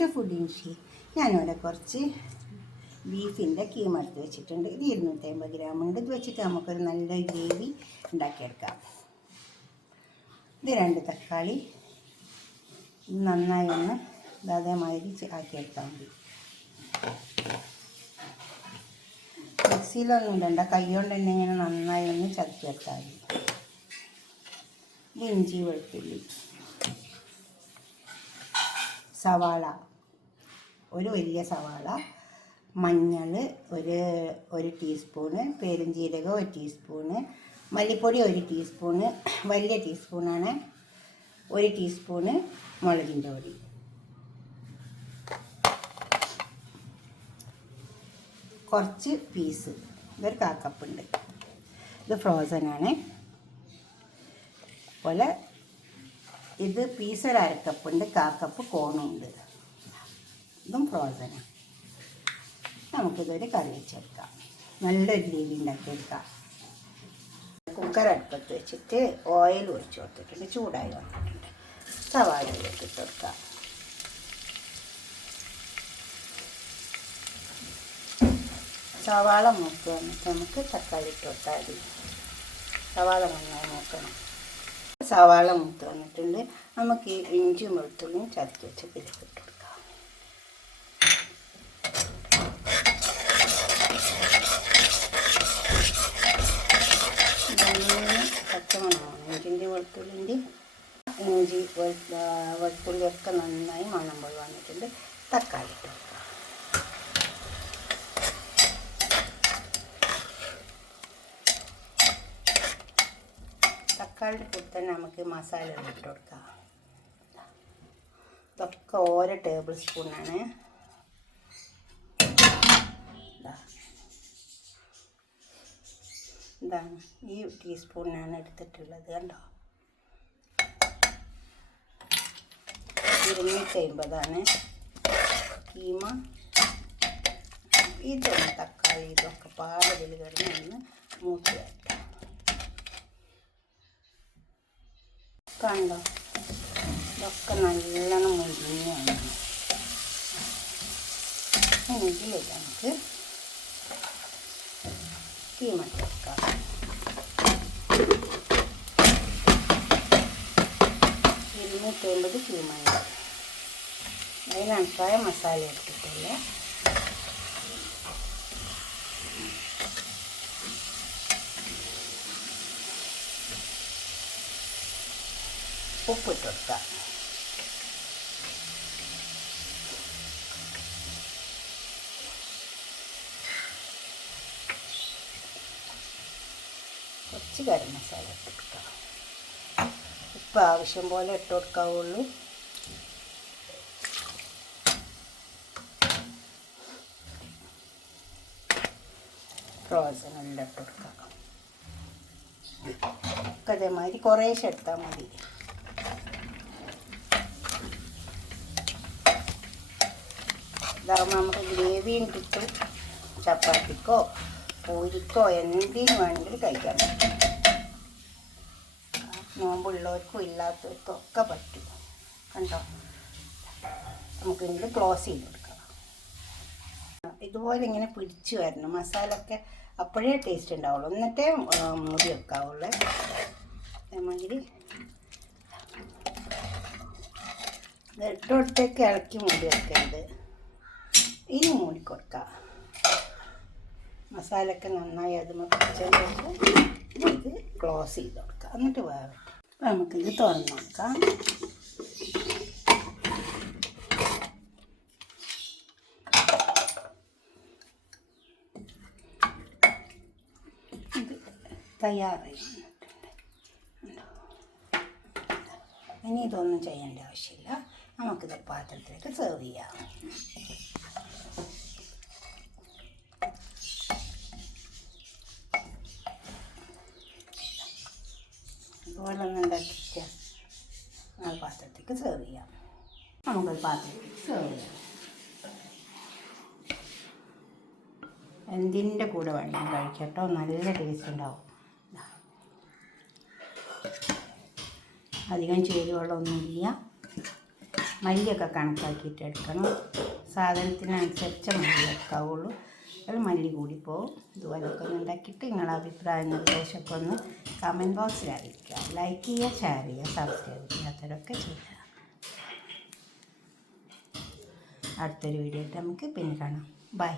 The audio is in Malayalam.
To food ഇൻഷി. ഞാനിവിടെ കുറച്ച് ബീഫിൻ്റെ കീമ എടുത്ത് വെച്ചിട്ടുണ്ട്. ഇത് 250 ഗ്രാം ഉണ്ട്. ഇത് വെച്ചിട്ട് നമുക്കൊരു നല്ല ഗ്രേവി ഉണ്ടാക്കിയെടുക്കാം. ഇത് 2 തക്കാളി നന്നായി ഒന്ന് അതേമാതിരി ആക്കിയെടുത്താൽ മതി. മിക്സിയിലൊന്നും ഇടണ്ട, കൈ കൊണ്ട് തന്നെ ഇങ്ങനെ നന്നായി ഒന്ന് ചതക്കിയെടുത്താൽ മതി. ഇഞ്ചി വെളുത്തുള്ളി, സവാള ഒരു വലിയ സവാള, മഞ്ഞൾ ഒരു ടീസ്പൂണ്, പെരുംജീരകം 1 ടീസ്പൂണ്, മല്ലിപ്പൊടി 1 ടീസ്പൂണ്, വലിയ ടീസ്പൂണാണ്, 1 ടീസ്പൂണ് മുളകിൻ്റെ പൊടി, കുറച്ച് പീസ്, ഇതൊരു 1/4 കപ്പുണ്ട്. ഇത് ഫ്രോസനാണ്. അതുപോലെ ഇത് പീസ് ഒരു 1/2 കപ്പുണ്ട്, 1/4 കപ്പ് കോണുണ്ട്. ഇതും ഫ്രോസനാണ്. നമുക്കിതൊരു കറി വെച്ചെടുക്കാം. നല്ലൊരു ഗ്രേവി ഉണ്ടാക്കിയെടുക്കാം. കുക്കർ അടുപ്പത്ത് വെച്ചിട്ട് ഓയിൽ ഒഴിച്ച് കൊടുത്തിട്ടുണ്ട്. ചൂടായി വന്നിട്ടുണ്ട്. സവാളയിലേക്ക് ഇട്ട് കൊടുക്കാം. സവാള മൂത്ത് വന്നിട്ട് നമുക്ക് തക്കാളി ഇട്ട് കൊടുത്താൽ മതി. സവാള നന്നായി മൂക്കണം. സവാള മൂത്ത് വന്നിട്ടുണ്ട്. നമുക്ക് ഈ ഇഞ്ചിയും വെളുത്തുള്ളിയും ചതച്ച് വെച്ചതിലേക്ക് ഇട്ട് കൊടുക്കാം. പച്ചമണമാണ് ഇഞ്ചിൻ്റെ വെളുത്തുള്ളിൻ്റെ. ഇഞ്ചി വെളുത്തുള്ളിയൊക്കെ നന്നായി മണം പോയി വന്നിട്ടുണ്ട്. തക്കാളി ഇട്ട് കൊടുക്കാം. തക്കാളിയുടെ കൂടെ തന്നെ നമുക്ക് മസാല ഇട്ട് കൊടുക്കാം. ഇതൊക്കെ ഓരോ ടേബിൾ സ്പൂണാണ്. ഇതാണ് ഈ ടീസ്പൂണിനാണ് എടുത്തിട്ടുള്ളത്. കണ്ടോ, 250 കീമ. ഇതൊന്ന് തക്കാളി ഇതൊക്കെ പാടതിൽ കിടന്ന് മൂത്ത് വരട്ടെ. കണ്ടോ, ഇതൊക്കെ നല്ലോണം മുരിഞ്ഞാണ്. എങ്കിൽ നമുക്ക് കീമ ചേർക്കാം. 250 കീമയുണ്ട്. അതിനനുസരിച്ച് മസാല എടുത്തിട്ടില്ല. ഉപ്പിട്ട് കൊടുക്കാം. കുറച്ച് ഗരം മസാല ഇട്ട് കൊടുക്കാം. ഉപ്പ് ആവശ്യം പോലെ ഇട്ട് കൊടുക്കാവുള്ളൂ. ഫ്രോസൻ എല്ലാം ഇട്ട് കൊടുക്കാം. ഒക്കെ അതേമാതിരി കുറേശ്ശെ എടുത്താൽ മതി. ഇതാകുമ്പോൾ നമുക്ക് ഗ്രേവിയും കിട്ടും. ചപ്പാത്തിക്കോ പൂരിക്കോ എന്തിനും വേണമെങ്കിലും കഴിക്കാൻ പറ്റും. നോമ്പുള്ളവർക്കും ഇല്ലാത്തവർക്കും ഒക്കെ പറ്റും. കണ്ടോ, നമുക്കിങ്ങനെ ക്ലോസ് ചെയ്ത് കൊടുക്കാം. ഇതുപോലെ ഇങ്ങനെ പിടിച്ച് വരണം. മസാല ഒക്കെ അപ്പോഴേ ടേസ്റ്റ് ഉണ്ടാവുള്ളൂ. എന്നിട്ടേ മൂടി വെക്കാവുള്ളൂ. അതേമാതിരി ഇട്ടോട്ടേക്ക് ഇളക്കി മൂടി വെക്കരുത്. ഇനി മൂടിക്കൊടുക്കാം. മസാലയൊക്കെ നന്നായി അതുമ്പോൾ പിടിച്ചതിന് ശേഷം ഇത് ക്ലോസ് ചെയ്ത് കൊടുക്കാം. എന്നിട്ട് വേവട്ടെ. അപ്പോൾ നമുക്കിത് തുറന്ന് നോക്കാം. ഇത് തയ്യാറായി വന്നിട്ടുണ്ട്. ഇനി ഇതൊന്നും ചെയ്യേണ്ട ആവശ്യമില്ല. നമുക്കിത് പാത്രത്തിലേക്ക് സെർവ് ചെയ്യാം. ഇതുപോലെ ഒന്ന് ഉണ്ടാക്കിയിട്ട് ആ പാത്രത്തേക്ക് സെർവ് ചെയ്യാം. നമുക്കൊരു പാത്രത്തേക്ക് സെർവ് ചെയ്യാം. എന്തിൻ്റെ കൂടെ വേണമെങ്കിലും കഴിക്കട്ടോ, നല്ല ടേസ്റ്റ് ഉണ്ടാവും. അധികം ചേരുവകളൊന്നുമില്ല, മല്ലിയൊക്കെ കണക്കാക്കിയിട്ട് എടുക്കണം. സാധനത്തിനനുസരിച്ച് മല്ലി എടുക്കാവുള്ളൂ. അത് മല്ലി കൂടിപ്പോവും. ഇതുപോലൊക്കെ ഒന്ന് ഉണ്ടാക്കിയിട്ട് നിങ്ങളുടെ അഭിപ്രായം നിർദ്ദേശമൊക്കെ ഒന്ന് കമൻറ്റ് ബോക്സിൽ അറിയിക്കുക. ലൈക്ക് ചെയ്യുക, ഷെയർ ചെയ്യുക, സബ്സ്ക്രൈബ് ചെയ്യാത്തവരൊക്കെ ചെയ്യുക. അടുത്തൊരു വീഡിയോ ആയിട്ട് നമുക്ക് പിന്നെ കാണാം. ബൈ.